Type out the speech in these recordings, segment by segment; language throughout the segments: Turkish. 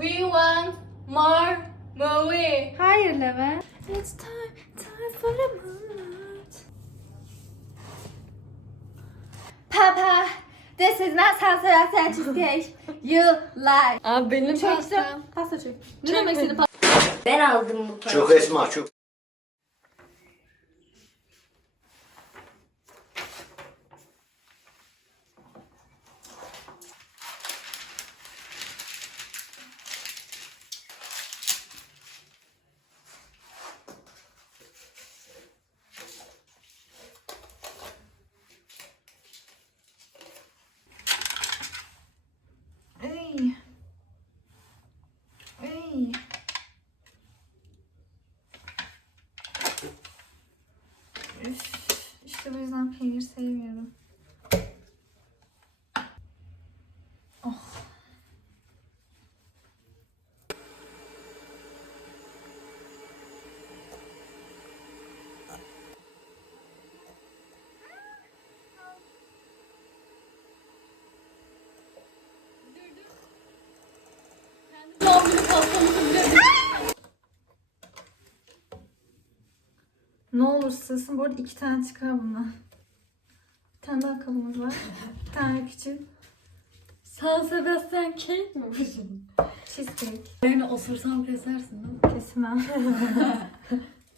We want more movie. Hayır Levent. It's time, time for a moment. Papa, this is not how to cheesecake. You lie. Abi benim. Pasta çek. Ne demek istedi Ben aldım bu parayı. Çok esma çok. Ay. Ay. Üf, işte bu yüzden peynir sevmiyorum. Oh. Doğum günü pastamızı biliyorum. Sığsın. Bu arada iki tane çıkar bundan. Bir tane daha kabımız var. Bir tane küçük. San Sebastian cake mi bu şimdi? Cheesecake. Beni osursam kesersin değil mi? Kesimem.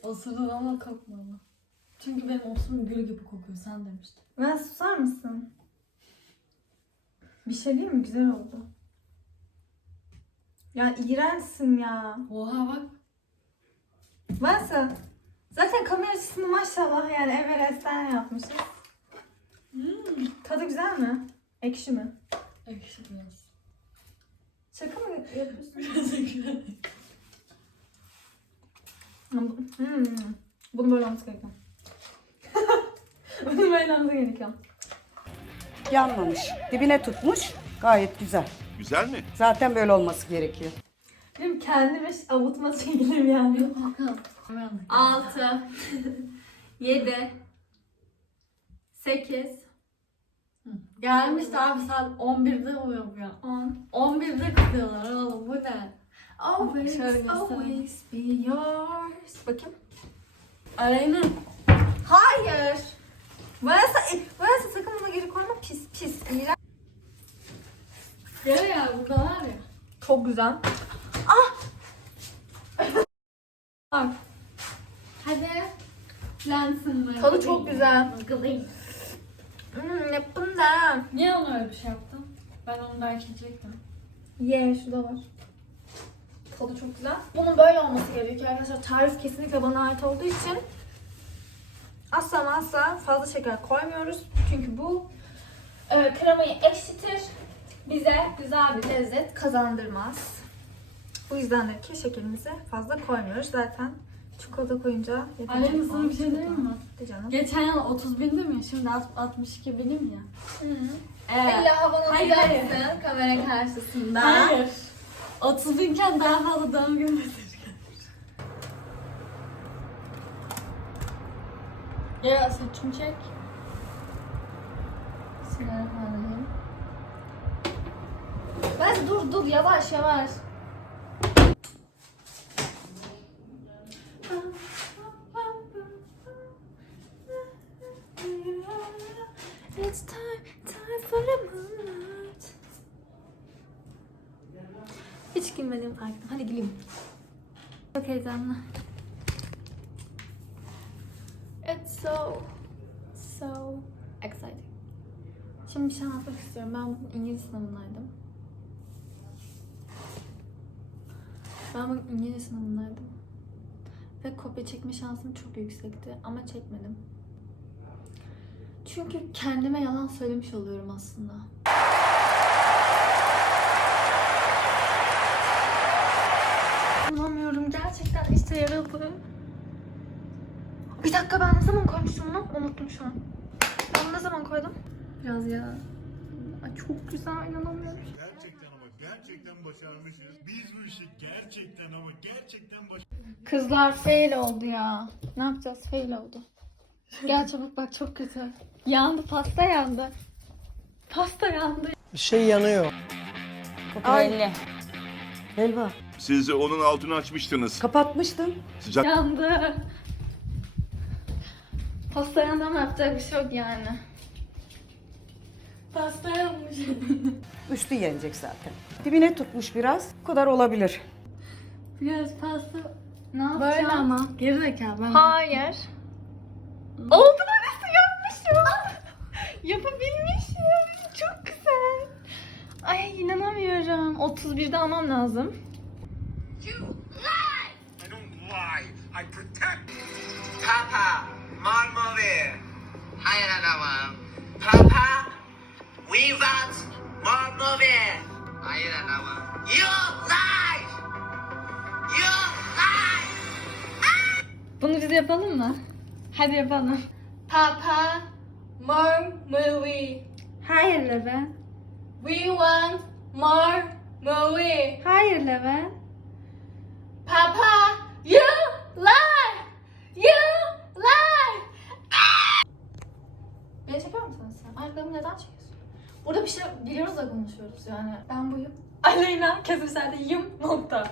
Osurdun ama kokma ama. Çünkü benim osurum gül gibi kokuyor sen demiştin. Ben susar mısın? Bir şey değil mi? Güzel oldu. Ya iğrençsin ya. Oha bak. Varsa zaten kamera açısını maşallah yani Everest'ten yapmışız. Hmm. Tadı güzel mi? Ekşi mi? Ekşi biraz. Şaka mı yapıyorsun? Biraz ekşi. Hmm. Bunu böyle olması gerekiyor. Bunu böyle olması gerekiyor. Yanmamış. Dibine tutmuş. Gayet güzel. Güzel mi? Zaten böyle olması gerekiyor. Benim kendime avutma çekilim yani. Hakan. Hemen. 6 7 8 Gelmişti abi saat 11'de uyuyor ya. 10 11'de kızıyorlar oğlum bu ne? Always, Şöyle always be yours. Bakayım. Aleyna. Hayır. Varsa, varsa sakın buna geri koyma. Pis pis. İğrenç. Gel ya burada var ya. Çok güzel. Ah! Bak. Hadi. Lensin mi? Tadı çok güzel. Gılayım. Hmm, yapın da. Niye ona öyle bir şey yaptın? Ben onu belki yiyecektim. Ye şurada var. Tadı çok güzel. Bunun böyle olması gerekiyor arkadaşlar. Tarif kesinlikle bana ait olduğu için asla asla fazla şeker koymuyoruz. Çünkü bu e, kremayı ekşitir. Bize güzel bir lezzet kazandırmaz. Bu yüzden de ki şekerimizi fazla koymuyoruz. Zaten çikolata koyunca Aleyna sana bir şey diyeyim mi? De canım. Geçen yıl 30 bindim ya şimdi alt- 62 binim ya. Ee, İlla havanı Hayır, kamera karşısında. Hayır. 30 binken daha fazla doğum günü gelmiş. Ya saçımı çek. Bismillahirrahmanirrahim. Ben dur dur yavaş yavaş. Hiç gülmedim farkında. Hadi güleyim. Çok heyecanlı. It's so, so exciting. Şimdi bir şey anlatmak istiyorum. Ben bugün İngiliz sınavındaydım. Ben bugün İngiliz sınavındaydım. Ve kopya çekme şansım çok yüksekti ama çekmedim. Çünkü kendime yalan söylemiş oluyorum aslında. Gerçekten işe yaradı. Bir dakika ben ne zaman koymuştum bunu? Unuttum şu an. Ben ne zaman koydum? Biraz ya. Ay çok güzel inanamıyorum. Gerçekten ama gerçekten başarmışsınız. Biz bu işi gerçekten ama gerçekten baş... Kızlar fail oldu ya. Ne yapacağız? Fail oldu. Gel çabuk bak çok kötü. Yandı pasta yandı. Pasta yandı. Bir şey yanıyor. Ay. Helva. Siz onun altını açmıştınız. Kapatmıştın. Sıcak Yandı. Pasta yandı ama yapacak bir şey yok yani. Pasta yanmış. Üstü yenecek zaten. Dibine tutmuş biraz. Bu kadar olabilir. Biraz pasta ne yapacağım? Böyle ama. Geri zekalı ben. Hayır. Oldu da nasıl yapmışım? Yapabilmişim. Çok güzel. Ay inanamıyorum. 31'de almam lazım. I don't lie. I protect. Papa, Marmove. Hayır adamım. Papa, we want Marmove. Hayır adamım. You lie. You lie. Bunu biz yapalım mı? Hadi yapalım. Papa, more movie. Hayır Leven. We want more movie. Hayır Leven. Papa, you lie. You lie. Beni çeker misin sen? Ayakkabımı neden çekiyorsun? Burada bir şey biliyoruz da konuşuyoruz yani. Ben buyum. Aleyna kesmişlerdeyim nokta.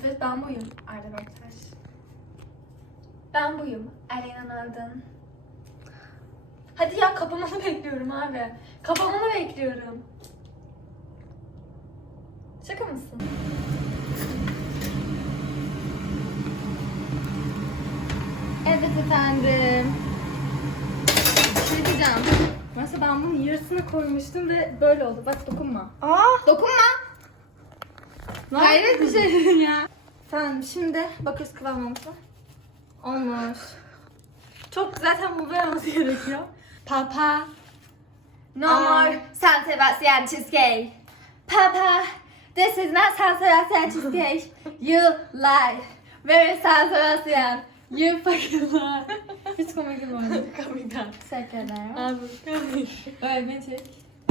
Evet ben buyum. Arda Bektaş. Ben buyum. Aleyna Naldın. Hadi ya kapamanı bekliyorum abi. Kapamanı bekliyorum. Şaka mısın? Evet efendim. Bir şey diyeceğim. Mesela ben bunun yarısını koymuştum ve böyle oldu. Bak dokunma. Aa! Dokunma! Hayret bir şey ya. Tamam şimdi bakıyoruz kıvamımıza. Olmuş. Çok zaten bu böyle olması gerekiyor. Papa. No more San Sebastian cheesecake. Papa, this is not San Sebastian cheesecake. You lie. İs San Sebastian? You fucking lie. Hiç komik değil bu arada. Komikten. Teşekkürler. Abi komik. Öyle beni çek.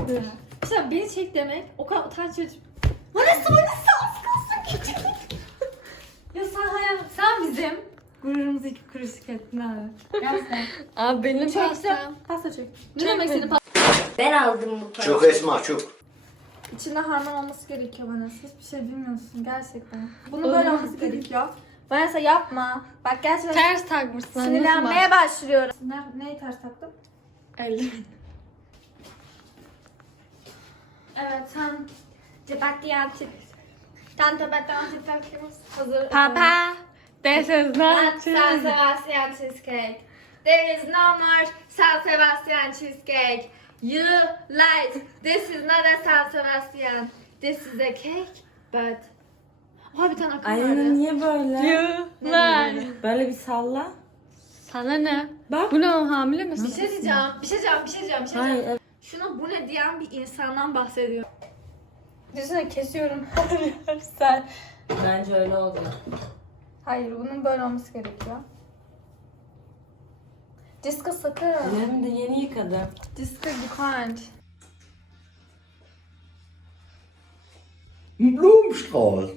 Dur. İşte beni çek demek o kadar utanç verici. Manası manası az kalsın küçük. ya sen hayal, sen bizim gururumuzu iki kuruş ettin abi. Gerçekten. Abi benim pastam. Pasta çek. Ne demek istedin? Ben aldım bu parayı. Çok esma çok. İçinde harman olması gerekiyor Vanessa. Hiçbir şey bilmiyorsun gerçekten. Bunun böyle olması gerekiyor. Vanessa yapma. Bak gerçekten Ters takmışsın. sinirlenmeye başlıyorum. Ne, neyi ters taktım? Eldiven. Evet sen Sebastian tip. Sen Sebastian tip Hazır. Papa. This is Not not San Sebastian cheesecake. There is no more San Sebastian cheesecake. You lied. This is not a San Sebastian. This is a cake, but... Oha bir tane akım Alena vardı. niye böyle? You lie. Böyle bir salla. Sana ne? Bak. Bu ne o hamile misin? Bir şey diyeceğim, bir şey diyeceğim, bir şey diyeceğim, bir şey Hayır, diyeceğim. evet. Şuna bu ne diyen bir insandan bahsediyor. Düşünsene kesiyorum. Sen. Bence öyle olacak. Hayır, bunun böyle olması gerekiyor. Diska sakın. Ellerimi de yeni yıkadım. Diska you can't. Ein Blumenstrauß.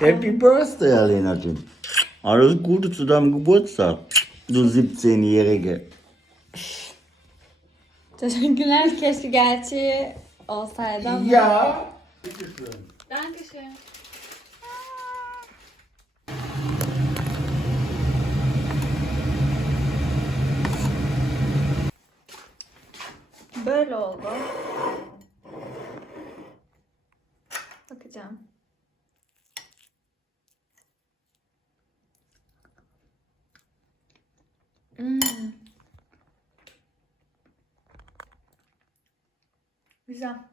Happy Birthday, Alenatin. Alles Gute zu deinem Geburtstag, du 17-Jährige. Teşekkürler. Keşke gerçeği olsaydı ama. Ja. Dankeschön. Böyle oldu. Bakacağım. Hmm. Güzel.